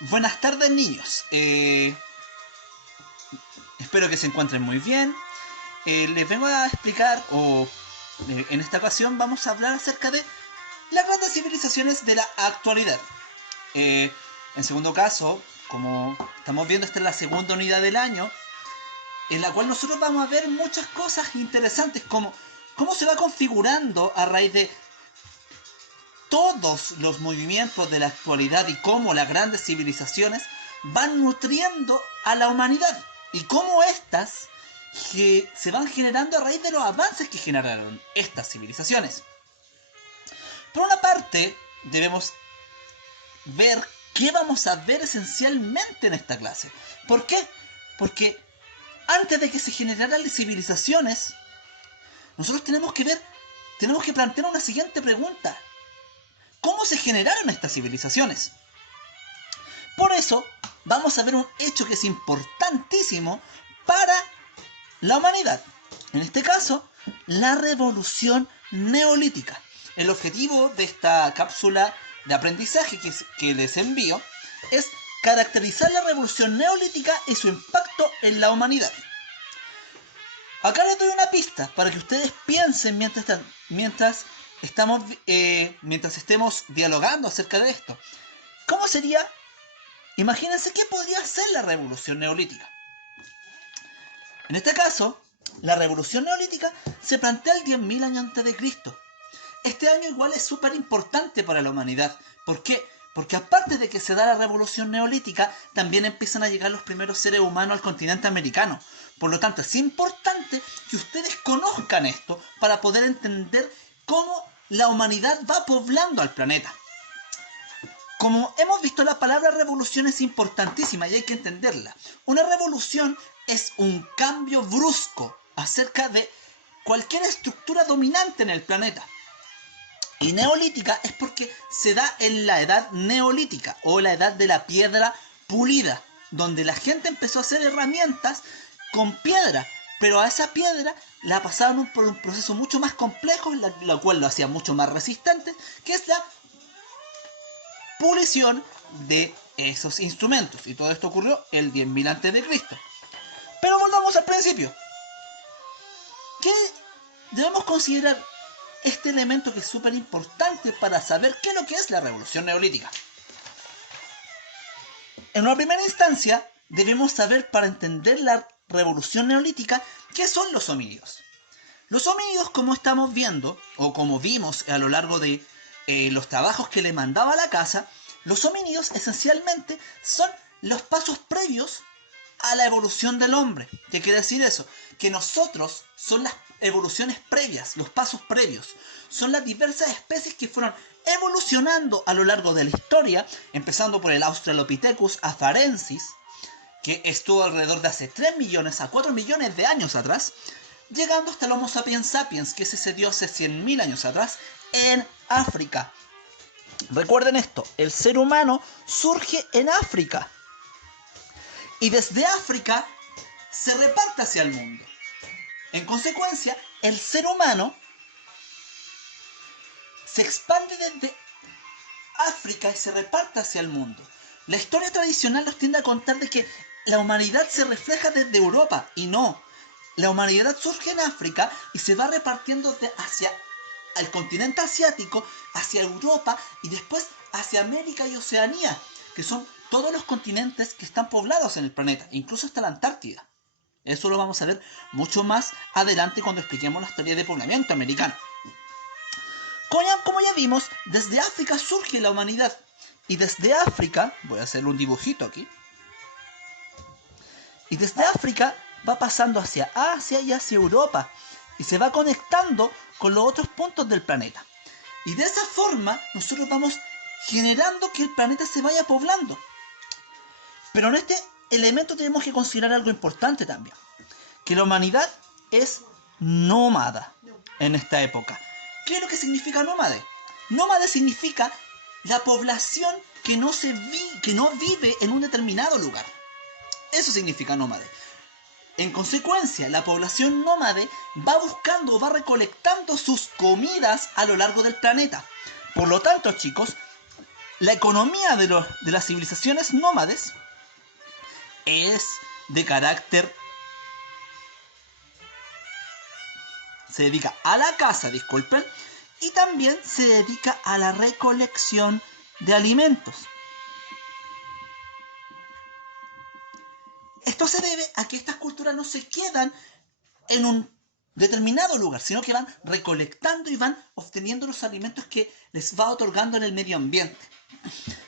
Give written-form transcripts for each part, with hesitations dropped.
Buenas tardes, niños. Espero que se encuentren muy bien. Les vengo a explicar, en esta ocasión vamos a hablar acerca de las grandes civilizaciones de la actualidad. Eh, en segundo caso, como estamos viendo, esta es la segunda unidad del año, en la cual nosotros vamos a ver muchas cosas interesantes, como cómo se va configurando a raíz de todos los movimientos de la actualidad y cómo las grandes civilizaciones van nutriendo a la humanidad y cómo éstas se van generando a raíz de los avances que generaron estas civilizaciones. Por una parte, debemos ver qué vamos a ver esencialmente en esta clase. ¿Por qué? Porque antes de que se generaran las civilizaciones, nosotros tenemos que plantear una siguiente pregunta. ¿Cómo se generaron estas civilizaciones? Por eso, vamos a ver un hecho que es importantísimo para la humanidad. En este caso, la revolución neolítica. El objetivo de esta cápsula de aprendizaje que les envío es caracterizar la revolución neolítica y su impacto en la humanidad. Acá les doy una pista para que ustedes piensen mientras estemos dialogando acerca de esto. ¿Cómo sería? Imagínense qué podría ser la revolución neolítica. En este caso, la revolución neolítica se plantea el 10.000 años antes de Cristo. Este año igual es súper importante para la humanidad. ¿Por qué? Porque aparte de que se da la revolución neolítica, también empiezan a llegar los primeros seres humanos al continente americano. Por lo tanto, es importante que ustedes conozcan esto para poder entender cómo la humanidad va poblando al planeta. Como hemos visto, la palabra revolución es importantísima y hay que entenderla. Una revolución es un cambio brusco acerca de cualquier estructura dominante en el planeta. Y neolítica es porque se da en la edad neolítica o la edad de la piedra pulida, donde la gente empezó a hacer herramientas con piedra, pero a esa piedra la pasaron por un proceso mucho más complejo, lo cual lo hacía mucho más resistente, que es la pulición de esos instrumentos. Y todo esto ocurrió el 10.000 a.C. Pero volvamos al principio. ¿Qué debemos considerar este elemento que es súper importante para saber qué es lo que es la revolución neolítica? En una primera instancia, debemos saber, para entender la revolución neolítica, qué son los homínidos. Los homínidos, como estamos viendo, o como vimos a lo largo de los trabajos que le mandaba a la casa, los homínidos esencialmente son los pasos previos a la evolución del hombre. ¿Qué quiere decir eso? Que nosotros son las evoluciones previas, los pasos previos. Son las diversas especies que fueron evolucionando a lo largo de la historia, empezando por el Australopithecus afarensis, que estuvo alrededor de hace 3 millones a 4 millones de años atrás, llegando hasta el Homo sapiens sapiens, que se dio hace 100.000 años atrás en África. Recuerden esto, el ser humano surge en África y desde África se reparte hacia el mundo. En consecuencia, el ser humano se expande desde África y se reparte hacia el mundo. La historia tradicional nos tiende a contar de que la humanidad se refleja desde Europa, y no. La humanidad surge en África y se va repartiendo hacia el continente asiático, hacia Europa y después hacia América y Oceanía, que son todos los continentes que están poblados en el planeta, incluso hasta la Antártida. Eso lo vamos a ver mucho más adelante cuando expliquemos la historia de poblamiento americano. Como ya vimos, desde África surge la humanidad. Y desde África, voy a hacerle un dibujito aquí. Y desde África va pasando hacia Asia y hacia Europa. Y se va conectando con los otros puntos del planeta. Y de esa forma nosotros vamos generando que el planeta se vaya poblando. Pero en este elemento tenemos que considerar algo importante también. Que la humanidad es nómada en esta época. ¿Qué es lo que significa nómade? Nómade significa la población que no vive en un determinado lugar. Eso significa nómade. En consecuencia, la población nómade va buscando, va recolectando sus comidas a lo largo del planeta. Por lo tanto, chicos, La economía de las civilizaciones nómades es de carácter... Se dedica a la caza, disculpen, y también se dedica a la recolección de alimentos. Esto se debe a que estas culturas no se quedan en un determinado lugar, sino que van recolectando y van obteniendo los alimentos que les va otorgando en el medio ambiente.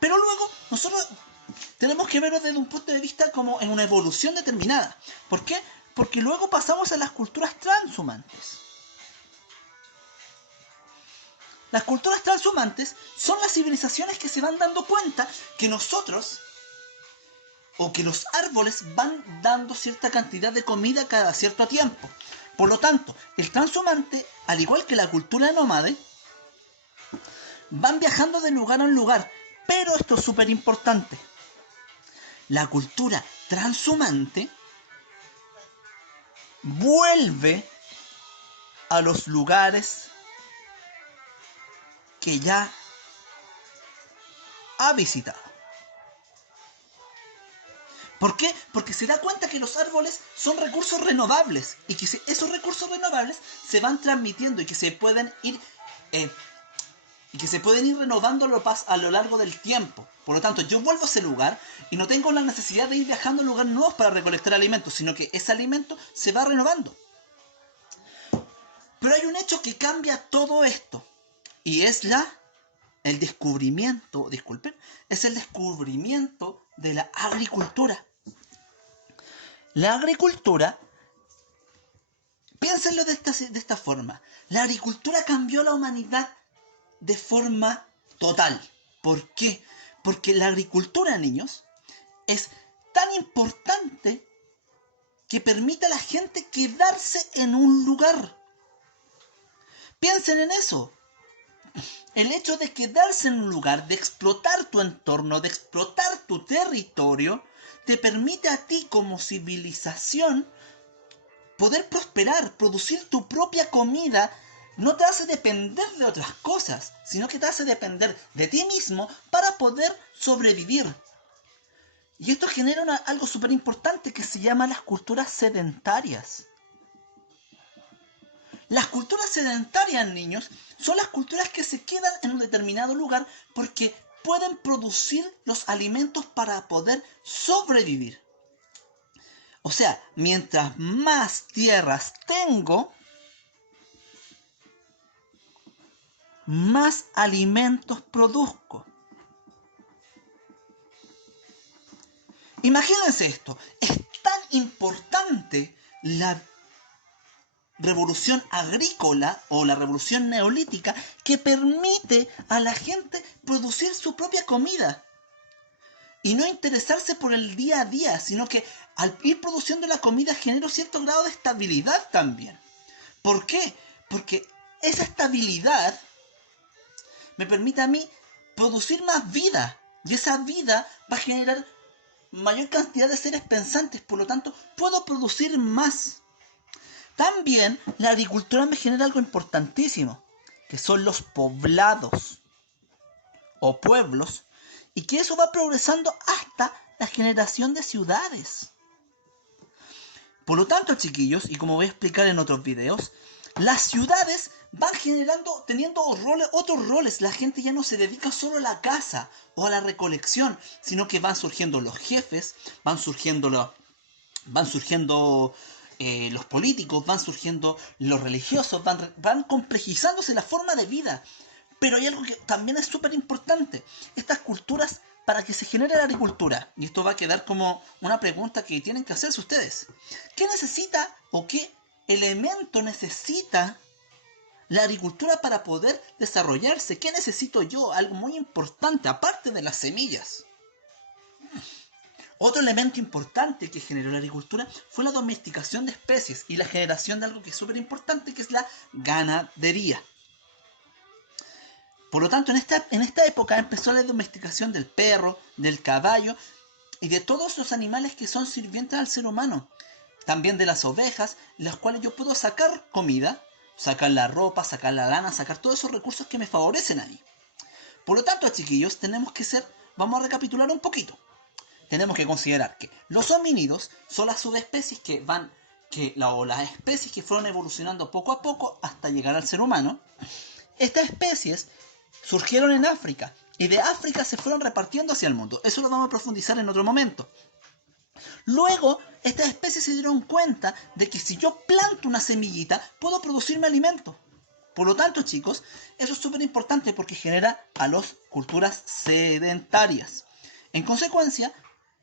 Pero luego nosotros tenemos que verlo desde un punto de vista como en una evolución determinada. ¿Por qué? Porque luego pasamos a las culturas transhumantes. Las culturas transhumantes son las civilizaciones que se van dando cuenta que nosotros, o que los árboles van dando cierta cantidad de comida cada cierto tiempo. Por lo tanto, el transhumante, al igual que la cultura nómade, van viajando de lugar a lugar. Pero esto es súper importante. La cultura transhumante vuelve a los lugares que ya ha visitado. ¿Por qué? Porque se da cuenta que los árboles son recursos renovables y que esos recursos renovables se van transmitiendo y que se pueden ir renovando a lo largo del tiempo. Por lo tanto, yo vuelvo a ese lugar y no tengo la necesidad de ir viajando a lugares nuevos para recolectar alimentos, sino que ese alimento se va renovando. Pero hay un hecho que cambia todo esto y es el descubrimiento de la agricultura. La agricultura, piénsenlo de esta forma, la agricultura cambió a la humanidad de forma total. ¿Por qué? Porque la agricultura, niños, es tan importante que permite a la gente quedarse en un lugar. Piensen en eso. El hecho de quedarse en un lugar, de explotar tu entorno, de explotar tu territorio, te permite a ti como civilización poder prosperar, producir tu propia comida. No te hace depender de otras cosas, sino que te hace depender de ti mismo para poder sobrevivir. Y esto genera algo súper importante que se llama las culturas sedentarias. Las culturas sedentarias, niños, son las culturas que se quedan en un determinado lugar porque pueden producir los alimentos para poder sobrevivir. O sea, mientras más tierras tengo, más alimentos produzco. Imagínense esto, es tan importante la revolución agrícola o la revolución neolítica que permite a la gente producir su propia comida y no interesarse por el día a día, sino que al ir produciendo la comida genera cierto grado de estabilidad también. ¿Por qué? Porque esa estabilidad me permite a mí producir más vida y esa vida va a generar mayor cantidad de seres pensantes, por lo tanto puedo producir más. También la agricultura me genera algo importantísimo, que son los poblados o pueblos, y que eso va progresando hasta la generación de ciudades. Por lo tanto, chiquillos, y como voy a explicar en otros videos, las ciudades van teniendo otros roles. La gente ya no se dedica solo a la caza o a la recolección, sino que van surgiendo los jefes, van surgiendo los políticos, van surgiendo los religiosos, van complejizándose la forma de vida. Pero hay algo que también es súper importante. Estas culturas, para que se genere la agricultura, y esto va a quedar como una pregunta que tienen que hacerse ustedes. ¿Qué necesita o qué elemento necesita la agricultura para poder desarrollarse? ¿Qué necesito yo? Algo muy importante, aparte de las semillas. Otro elemento importante que generó la agricultura fue la domesticación de especies y la generación de algo que es súper importante, que es la ganadería. Por lo tanto, en esta época empezó la domesticación del perro, del caballo y de todos los animales que son sirvientes al ser humano. También de las ovejas, las cuales yo puedo sacar comida, sacar la ropa, sacar la lana, sacar todos esos recursos que me favorecen a mí. Por lo tanto, chiquillos, vamos a recapitular un poquito. Tenemos que considerar que los homínidos son las subespecies o las especies que fueron evolucionando poco a poco hasta llegar al ser humano. Estas especies surgieron en África y de África se fueron repartiendo hacia el mundo. Eso lo vamos a profundizar en otro momento. Luego, estas especies se dieron cuenta de que si yo planto una semillita, puedo producirme alimento. Por lo tanto, chicos, eso es súper importante porque genera a las culturas sedentarias. En consecuencia,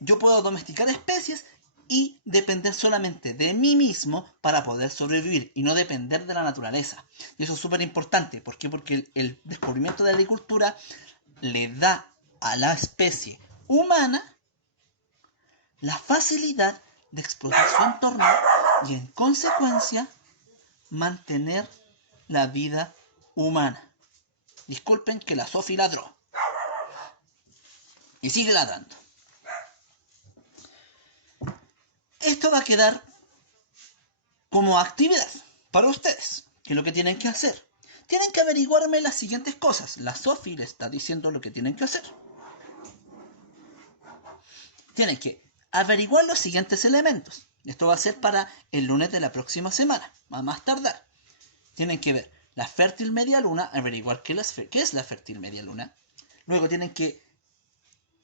yo puedo domesticar especies y depender solamente de mí mismo para poder sobrevivir y no depender de la naturaleza. Y eso es súper importante. ¿Por qué? Porque el descubrimiento de la agricultura le da a la especie humana la facilidad de explotar su entorno y en consecuencia mantener la vida humana. Disculpen que la Sofi ladró. Y sigue ladrando. Esto va a quedar como actividad para ustedes. ¿Qué es lo que tienen que hacer? Tienen que averiguarme las siguientes cosas. La Sofi le está diciendo lo que tienen que hacer. Tienen que averiguar los siguientes elementos. Esto va a ser para el lunes de la próxima semana, a más tardar. Tienen que ver la fértil media luna, averiguar qué es la fértil media luna. Luego tienen que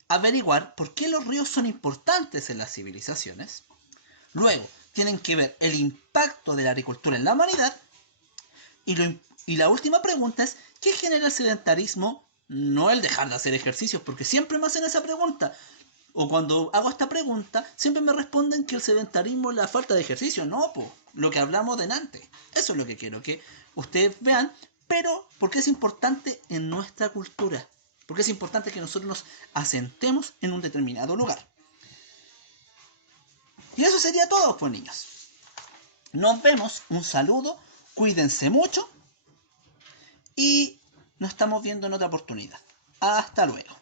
averiguar por qué los ríos son importantes en las civilizaciones. Luego tienen que ver el impacto de la agricultura en la humanidad. Y la última pregunta es, ¿qué genera el sedentarismo? No el dejar de hacer ejercicios, porque siempre me hacen esa pregunta. O cuando hago esta pregunta, siempre me responden que el sedentarismo es la falta de ejercicio. No, lo que hablamos delante. Eso es lo que quiero que ustedes vean, pero porque es importante en nuestra cultura. Porque es importante que nosotros nos asentemos en un determinado lugar. Y eso sería todo, pues, niños. Nos vemos, un saludo, cuídense mucho y nos estamos viendo en otra oportunidad. Hasta luego.